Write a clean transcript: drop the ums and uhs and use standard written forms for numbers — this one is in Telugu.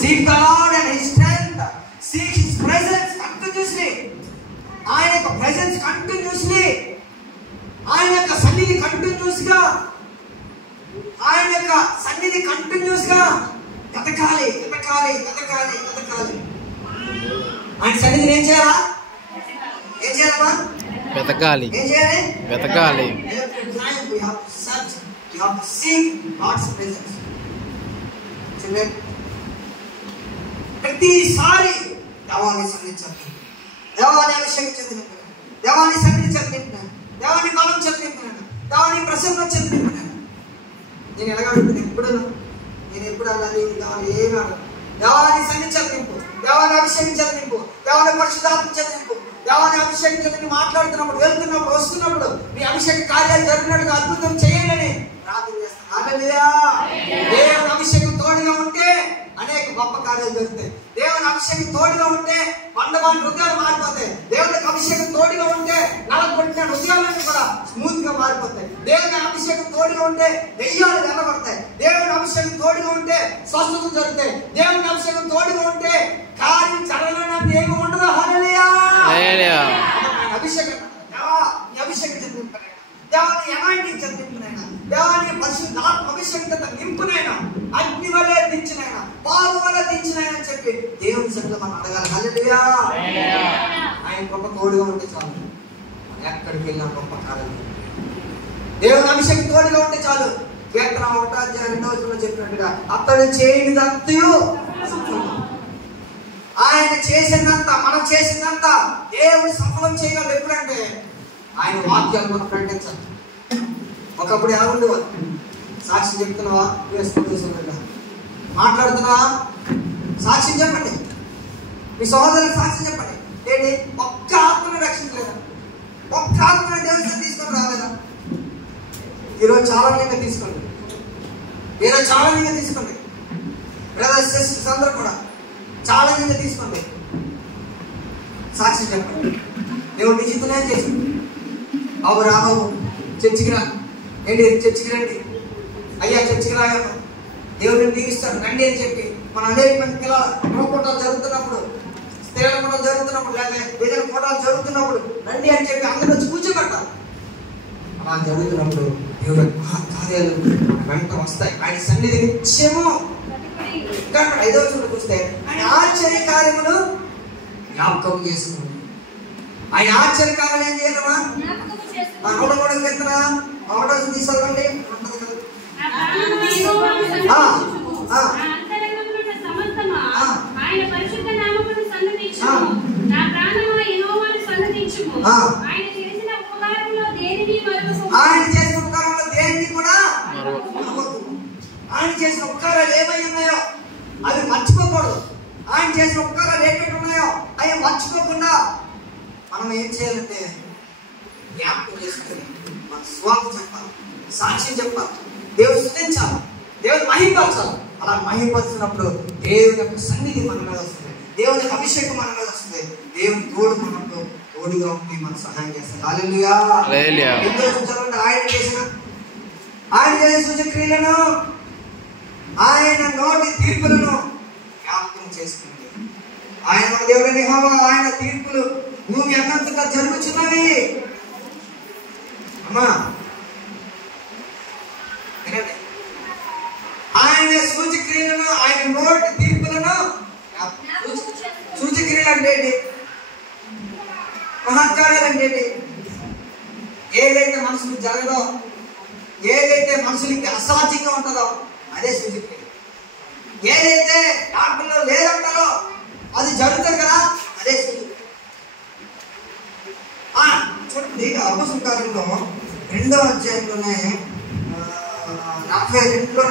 Seek the Lord and His strength. Seek His presence continuously. ఆయన యొక్క ప్రెసెన్స్ కంటిన్యూస్లీ, ఆయన యొక్క సన్నిధి కంటిన్యూస్ గా, ఆయన యొక్క సన్నిధి కంటిన్యూస్ గా వెతకాలి, వెతకాలి, వెతకాలి, వెతకాలి. ఆయన సన్నిధిని ఏం చేయాలా? ఏం చేయాలమ్మా? వెతకాలి. ఏం చేయాలి? వెతకాలి. ప్రతిసారి దేవాన్ని సన్నిధించాలి, దేవాన్ని అభిషేకం చెందిన, దేవాన్ని సన్నిధి చెందిన, దేవాన్ని బలం చెందిన, దేవాన్ని ప్రసన్నం చెందిన. నేను ఎలాగడుగుతాను? నేను ఎప్పుడు అన్నది దేవాన్ని ఏమి అడగను. దేవాన్ని సన్నిధి చెందింపు, దేవాన్ని అభిషేకం చెందింపు, దేవాన్ని పరిశుద్ధాత్మ చెందింపు, దేవాన్ని అభిషేకం చెంది మాట్లాడుతున్నప్పుడు, వెళ్తున్నప్పుడు, వస్తున్నప్పుడు మీ అభిషేక కార్యాలు జరిగినట్టుగా అద్భుతం చేయాలని ప్రార్థన చేస్తాను. హల్లెలూయా. దేవుని అభిషేకం తోడుగా ఉంటే అనేక గొప్ప కార్యాలు జరుగుతాయి. దేవుని అభిషేకం తోడుగా ఉంటే వండవాడి హృదయాలు మారిపోతాయి. దేవుని అభిషేకం తోడుగా ఉంటే నలగొట్టిన హృదయాలన్నీ కూడా స్మూత్ గా మారిపోతాయి. దేవుని అభిషేకం తోడుగా ఉంటే దెయ్యాలు వెళ్ళబడతాయి. దేవుని అభిషేకం తోడుగా ఉంటే స్వస్థతలు జరుగుతాయి. దేవుని అభిషేకం తోడుగా ఉంటే కార్యం జరగడానికి ఏమి ఉండదు. హల్లెలూయా. అభిషేకం అభిషేకం చెందింపునైనా, దేవాన్ని అనాయింటింగ్ చెందింపునైనా, దేవాన్ని పరిశుద్ధాత్మ అభిషేకత నింపునైనా, అగ్ని వలె దించినైనా, పాలు వలె దించినైనా అని చెప్పి దేవుని సన్నిధిలో మనం అడగాలి. హల్లెలూయా. ఆయన గొప్ప తోడుగా ఉంటే చాలు, ఎక్కడికి వెళ్ళినా గొప్ప కార్యాలు. దేవుని అభిషేకం తోడుగా ఉంటే చాలు. కీర్తన 1:2 చెప్పినట్టుగా అతడు చేయనిదంతయు ఆయన చేసిందంతా, మనం చేసిందంతా దేవుడు సఫలం చేయగలరు. ఎప్పుడంటే ఆయన వాక్యాలు మనం ప్రకటించాలి. ఒకప్పుడు ఎలా ఉండేవారు? సాక్ష్యం చెప్తున్నావా? మాట్లాడుతున్నావా? సాక్ష్యం చెప్పండి. మీ సహోదరులకు సాక్ష్యం చెప్పండి. ఏంటి? ఒక్క ఆత్మను రక్షించలేదా? ఒక్క ఆత్మను దేవుడితో తీసుకొని రాలేదా? ఈరోజు చాలా మందిగా తీసుకోండి, ఈరోజు చాలా మందిగా తీసుకోండి. బ్రదర్స్ సిస్టర్స్ అందరూ కూడా చాలా మందిగా తీసుకోండి. సాక్ష్యం చెప్పండి. దేవుడు నీ జీవితంలో ఏం చేసింది? బాబు రాబాబు చర్చికి రా. ఏంటి? చర్చికి రండి అయ్యా, చర్చికి రా, దేవుడిని దీవిస్తాడు రండి అని చెప్పి మన అనేక మంది పిల్లలు కూటాలు జరుగుతున్నప్పుడు, స్త్రీల కూటాలు జరుగుతున్నప్పుడు, లేదా ఏదైనా కూటాలు జరుగుతున్నప్పుడు రండి అని చెప్పి అందరూ వచ్చి కూర్చోబెట్టాలి. అలా జరుగుతున్నప్పుడు దేవుడు కార్యాలు వెంట వస్తాయి. ఆయన సన్నిధి నిత్యము. ఇంకా 5వ వచనంలో చూస్తే ఆయన ఆశ్చర్య కార్యములు జ్ఞాపకం చేసుకుంది. ఆయన ఆశ్చర్య కార్యాలు ఏం చేయడమా? 103 కీర్తన 1వ తీసుకోండి. ఆయన చేసిన ఉపకారంలో దేనిని కూడా మరవద్దు. ఆయన చేసిన ఉపకారాలు ఏమై ఉన్నాయో అవి మర్చిపోకూడదు. ఆయన చేసిన ఉపకారాలు ఏమిటి ఉన్నాయో అవి మర్చిపోకుండా మనం ఏం చేయాలంటే జ్ఞాపకం చేసుకుని మన స్వార్థం చెప్పాలి, సాక్ష్యం చెప్పాలి, దేవుడు స్తుతించాలి, దేవుడు మహిమపరచాలి. అలా మహిమపరుస్తున్నప్పుడు దేవుని యొక్క సన్నిధి మన మీద వస్తుంది, దేవుని యొక్క అభిషేకం మన మీద వస్తుంది, దేవుని తోడు మనకు తోడుగా ఉండి మనకు సహాయం చేస్తుంది. హల్లెలూయా. ఆయన చేసిన సూచక్రియలను, ఆయన నోటి తీర్పులను జ్ఞాపకం చేసుకుంది. ఆయన దేవుని యెహోవా, ఆయన తీర్పులు భూమి అన్నంతగా జరుగుతున్నవి. అమ్మా ఆయన సూచక్రియలను, ఆయన నోటి తీర్పులను. సూచక్రియలు అంటే ఏంటి? మహత్కార్యాలు అంటే ఏంటి? ఏదైతే మనుషులకు జరగదో, ఏదైతే మనుషులకి అసాధ్యంగా ఉంటుందో అదే సూచక్రియ. ఏదైతే డాక్టర్లో లేదంటారో అది జరుగుతుంది కదా, అదే సూచక్రియ. చూడండి, అపోస్తలుల కార్యంలో 2వ అధ్యాయంలోనే 42లో